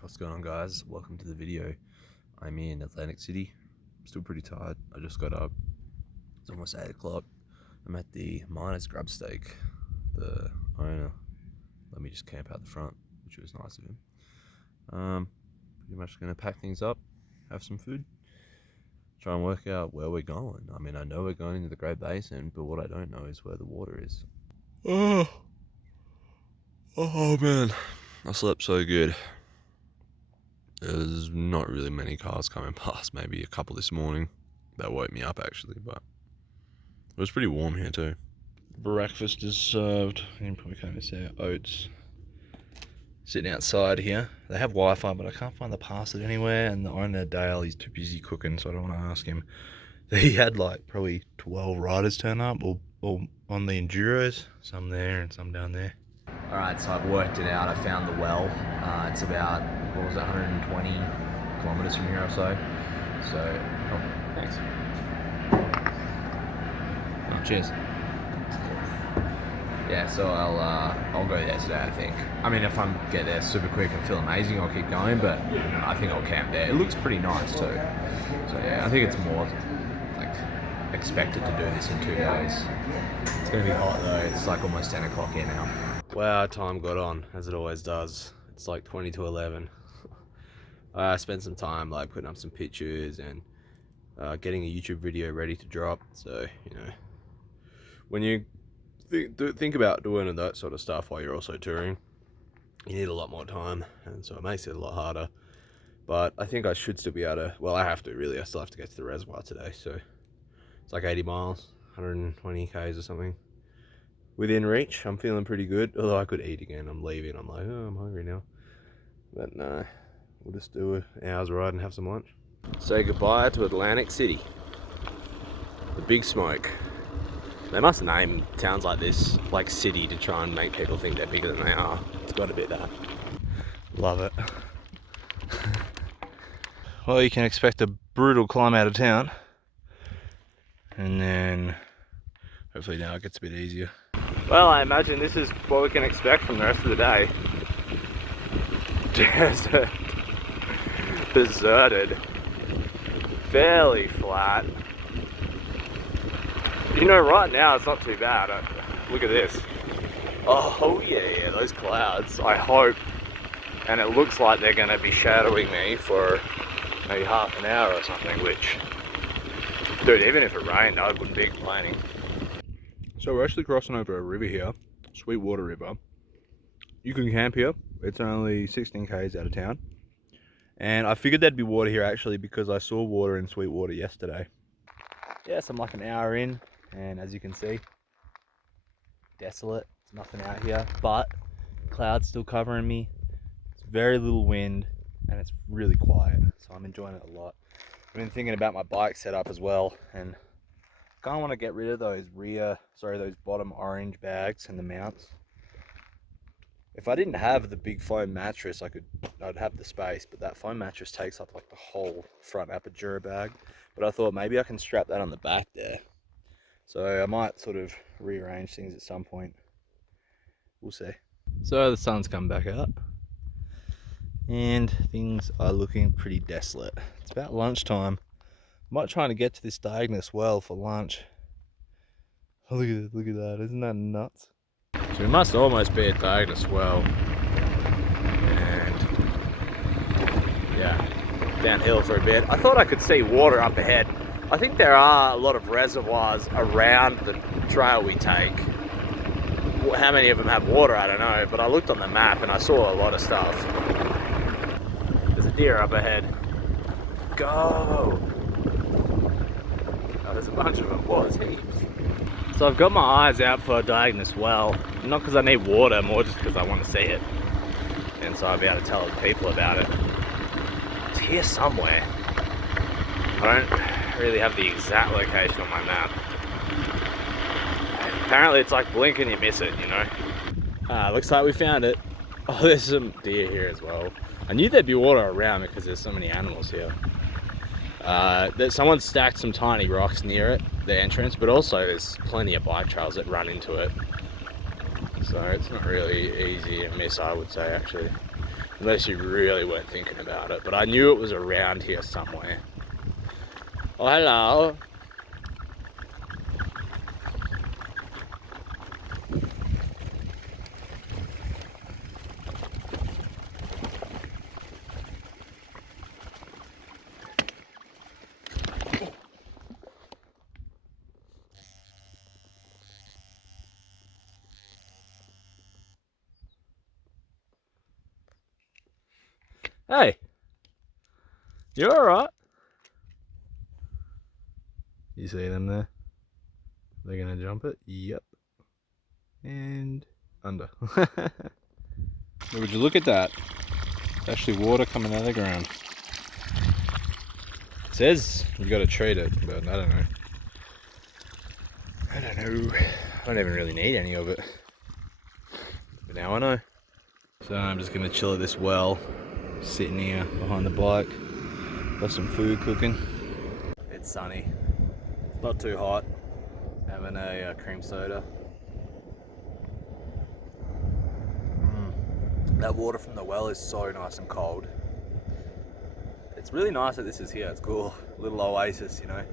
What's going on, guys? Welcome to the video. I'm in Atlantic City. I'm still pretty tired. I just got up. It's almost 8 o'clock. I'm at the Miners Grub Steak. The owner let me just camp out the front, which was nice of him. Pretty much gonna pack things up, have some food, try and work out where we're going. I mean, I know we're going into the Great Basin, but what I don't know is where the water is. Oh man, I slept so good. There's not really many cars coming past, maybe a couple this morning. That woke me up actually, but it was pretty warm here too. Breakfast is served. You probably can't even see it. Oats. Sitting outside here. They have Wi-Fi, but I can't find the password anywhere, and the owner, Dale, he's too busy cooking, so I don't want to ask him. He had like probably 12 riders turn up, all on the Enduros. Some there and some down there. Alright, so I've worked it out. I found the well. It's about, 120 kilometers from here or so. So, oh, thanks. Oh, cheers. Yeah, so I'll go there today, I think. I mean, if I get there super quick and feel amazing, I'll keep going, but I think I'll camp there. It looks pretty nice too. So yeah, I think it's more like expected to do this in 2 days. It's gonna be hot though. It's like almost 10 o'clock here now. Wow, time got on, as it always does. It's like 20 to 11. I spent some time like putting up some pictures and getting a YouTube video ready to drop. So, you know, when you think about doing that sort of stuff while you're also touring, you need a lot more time, and so it makes it a lot harder. But I think I should still be able to, well, I have to really, I still have to get to the reservoir today, so it's like 80 miles, 120 k's or something. Within reach. I'm feeling pretty good, although I could eat again. I'm leaving, I'm like, oh, I'm hungry now. But no, we'll just do an hour's ride and have some lunch. Say goodbye to Atlantic City. The Big Smoke. They must name towns like this, like city, to try and make people think they're bigger than they are. It's got to be that. Love it. Well, you can expect a brutal climb out of town. And then, hopefully now it gets a bit easier. Well, I imagine this is what we can expect from the rest of the day. Desert. Deserted. Fairly flat. You know, right now it's not too bad. Look at this. Oh yeah, those clouds. I hope, and it looks like they're going to be shadowing me for maybe half an hour or something, which, dude, even if it rained, I wouldn't be complaining. So we're actually crossing over a river here, Sweetwater River. You can camp here. It's only 16 k's out of town. And I figured there'd be water here actually because I saw water in Sweetwater yesterday. Yes, I'm like an hour in, and as you can see, desolate. There's nothing out here, but clouds still covering me. It's very little wind, and it's really quiet, so I'm enjoying it a lot. I've been thinking about my bike setup as well, and kind of want to get rid of those those bottom orange bags and the mounts. If I didn't have the big foam mattress, I'd have the space, but that foam mattress takes up like the whole front Apogura bag. But I thought maybe I can strap that on the back there. So I might sort of rearrange things at some point. We'll see. So the sun's come back up, and things are looking pretty desolate. It's about lunchtime. I might try to get to this Diagonus well for lunch. Oh, look at that, isn't that nuts? So we must almost be at Diagonus well. And yeah, downhill for a bit. I thought I could see water up ahead. I think there are a lot of reservoirs around the trail we take. How many of them have water, I don't know, but I looked on the map and I saw a lot of stuff. There's a deer up ahead. Go! Oh, there's a bunch of them. Whoa, there's heaps. So I've got my eyes out for Diagonus well, not because I need water, more just because I want to see it. And so I'll be able to tell other people about it. It's here somewhere. I don't really have the exact location on my map. Apparently it's like blink and you miss it, you know. Looks like we found it. Oh, there's some deer here as well. I knew there'd be water around because there's so many animals here. Someone stacked some tiny rocks near it, the entrance, but also there's plenty of bike trails that run into it. So So it's not really easy to miss, I would say, actually. Unless you really weren't thinking about it. But I knew it was around here somewhere. Oh, hello. Hey, you alright? You see them there? They're gonna jump it? Yep. And under. Would you look at that? It's actually water coming out of the ground. It says you gotta treat it, but I don't know. I don't even really need any of it. But now I know. So I'm just gonna chill at this well, sitting here behind the bike. Got some food cooking. It's sunny. It's not too hot. Having a cream soda. That water from the well is so nice and cold. It's really nice that this is here. It's cool. Little oasis, you know.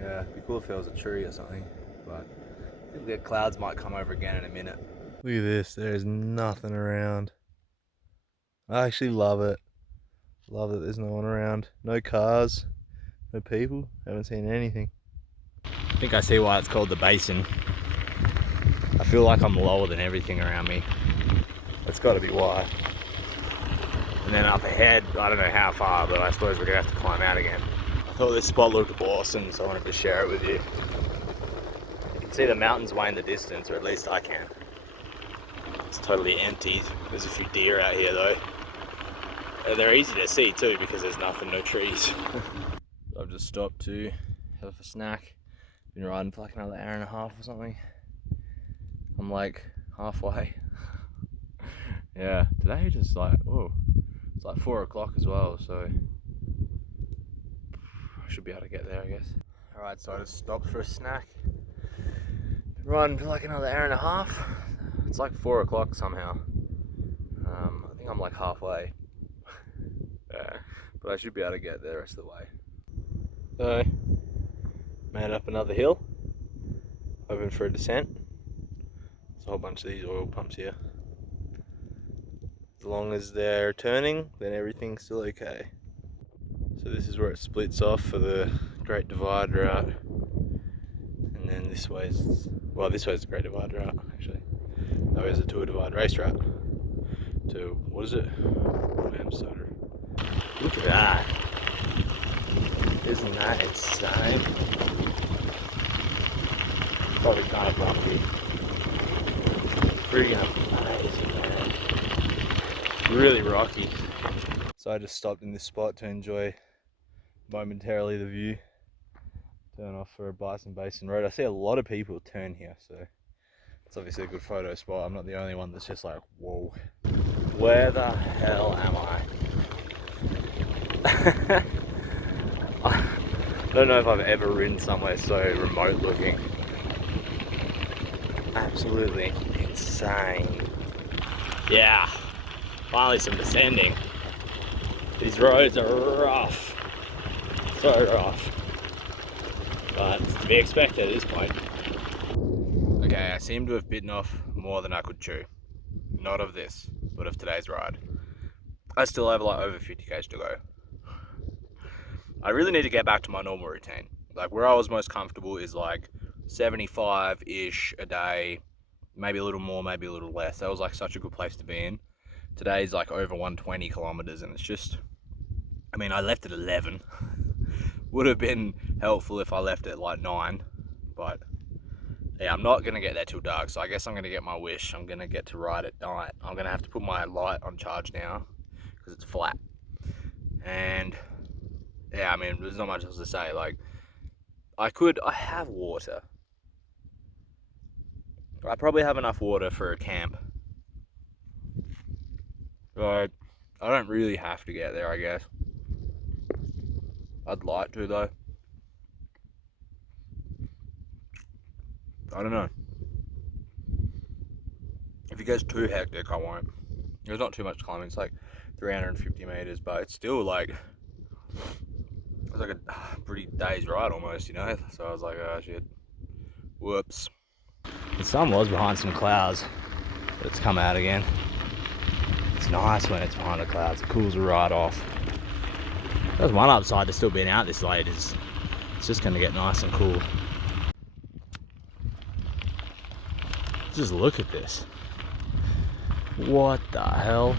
Yeah, it'd be cool if there was a tree or something. But I think the clouds might come over again in a minute. Look at this. There's nothing around. I actually love it. Love that there's no one around. No cars. No people. Haven't seen anything. I think I see why it's called the Basin. I feel like I'm lower than everything around me. That's got to be why. And then up ahead, I don't know how far, but I suppose we're going to have to climb out again. I thought this spot looked awesome, so I wanted to share it with you. You can see the mountains way in the distance, or at least I can. It's totally empty. There's a few deer out here though. They're easy to see too because there's nothing, no trees. I've just stopped to have a snack. Been riding for like another hour and a half or something. I'm like halfway. Yeah, today just like, oh, it's like 4 o'clock as well, so I should be able to get there, I guess. Alright, so I just stopped for a snack. Been riding for like another hour and a half. It's like 4 o'clock somehow. I think I'm like halfway. Yeah, but I should be able to get there the rest of the way. So, made up another hill. Hoping for a descent. There's a whole bunch of these oil pumps here. As long as they're turning, then everything's still okay. So this is where it splits off for the Great Divide route. And then this way's, well, this way's the Great Divide route, actually. That way's the Tour Divide race route. To, what is it? Minnesota. Look at that. Isn't that insane? Probably kind of bumpy. Freaking amazing, man. Really rocky. So I just stopped in this spot to enjoy momentarily the view. Turn off for a Basin road. I see a lot of people turn here, so it's obviously a good photo spot. I'm not the only one that's just like, whoa. Where the hell am I? I don't know if I've ever ridden somewhere so remote looking. Absolutely insane. Yeah, finally some descending. These roads are rough, so rough, but it's to be expected at this point. Okay, I seem to have bitten off more than I could chew. Not of this, but of today's ride. I still have like over 50 k's to go. I really need to get back to my normal routine. Like where I was most comfortable is like 75-ish a day, maybe a little more, maybe a little less. That was like such a good place to be in. Today's like over 120 kilometers and it's just, I mean, I left at 11. Would have been helpful if I left at like 9, but yeah, I'm not gonna get there till dark, so I guess I'm gonna get my wish. I'm gonna get to ride at night. I'm gonna have to put my light on charge now because it's flat. And yeah, I mean, there's not much else to say. Like, I have water. I probably have enough water for a camp. But I don't really have to get there, I guess. I'd like to though. I don't know. If it gets too hectic, I won't. There's not too much climbing. It's like 350 meters, but it's still like it's like a pretty day's ride almost, you know. So I was like, oh shit, whoops. The sun was behind some clouds, but it's come out again. It's nice when it's behind the clouds. It cools right off. There's one upside to still being out this late is it's just going to get nice and cool. Just look at this. What the hell?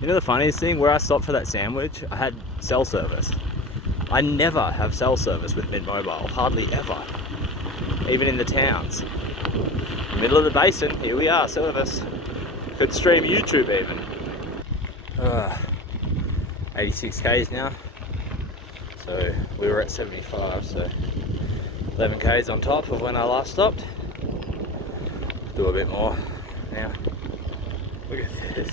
You know the funniest thing? Where I stopped for that sandwich, I had cell service. I never have cell service with Mint Mobile, hardly ever. Even in the towns. Middle of the basin, here we are, service. Could stream YouTube even. 86 k's now. So we were at 75, so 11 k's on top of when I last stopped. Do a bit more now. Look at this.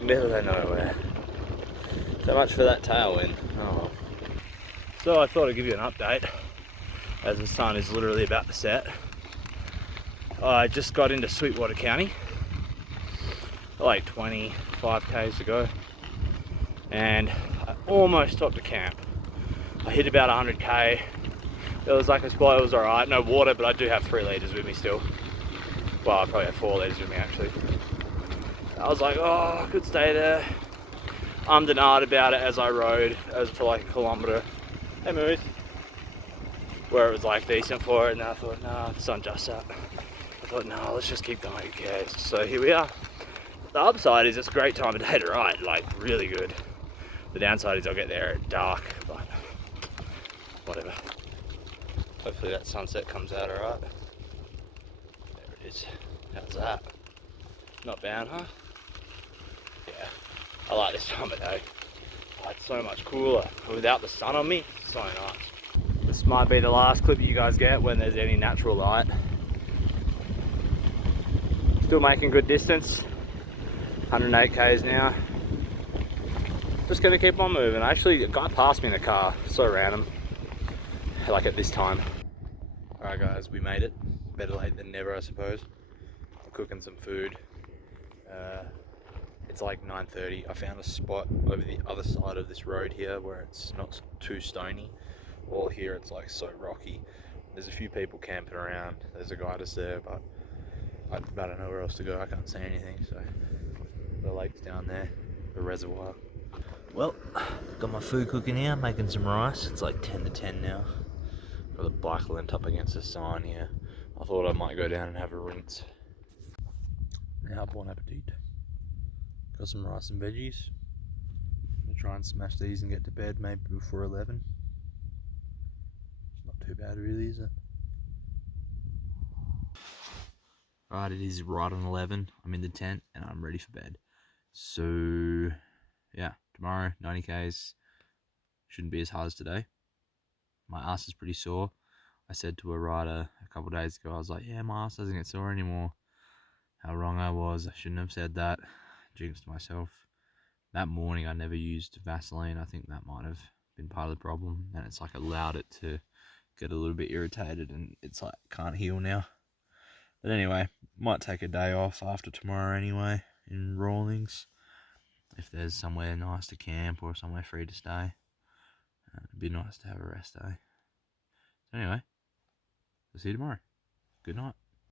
Middle of nowhere. So much for that tailwind. Oh well. So I thought I'd give you an update as the sun is literally about to set. I just got into Sweetwater County like 25 k's ago and I almost stopped to camp. I hit about 100k. It was like a spot, it was alright, no water, but I do have 3 litres with me still. Well, I probably have 4 litres with me actually. I was like, oh, I could stay there. And ahed about it as I rode, as for like a kilometre. Hey Moose. Where it was like decent for it, and I thought, nah, the sun just set. I thought, no, let's just keep going, who cares? So here we are. The upside is it's a great time of day to ride, like really good. The downside is I'll get there at dark, but whatever. Hopefully that sunset comes out alright. There it is. How's that? Not bad, huh? Yeah, I like this time of day. Oh, it's so much cooler. Without the sun on me, it's so nice. This might be the last clip you guys get when there's any natural light. Still making good distance. 108 k's now. Just gonna keep on moving. Actually, a guy passed me in a car. So random. Like at this time. Alright guys, we made it. Better late than never, I suppose. I'm cooking some food. It's like 9:30. I found a spot over the other side of this road here where it's not too stony. All here it's like so rocky. There's a few people camping around. There's a guy just there, but I don't know where else to go. I can't see anything, so the lake's down there, the reservoir. Well, got my food cooking here, making some rice. It's like 10 to 10 now. Got the black lint up against the sign here. I thought I might go down and have a rinse. Now, bon appetit. Got some rice and veggies. I'm gonna try and smash these and get to bed maybe before 11. It's not too bad really, is it? Right, it is right on 11. I'm in the tent and I'm ready for bed. So, yeah, tomorrow, 90 k's. Shouldn't be as hard as today. My ass is pretty sore. I said to a rider a couple of days ago, I was like, yeah, my ass doesn't get sore anymore. How wrong I was. I shouldn't have said that. Jinxed myself. That morning I never used Vaseline. I think that might have been part of the problem, and it's like allowed it to get a little bit irritated, and it's like can't heal now. But anyway, might take a day off after tomorrow anyway in Rawlings if there's somewhere nice to camp or somewhere free to stay. It'd be nice to have a rest day. So anyway, we'll see you tomorrow. Good night.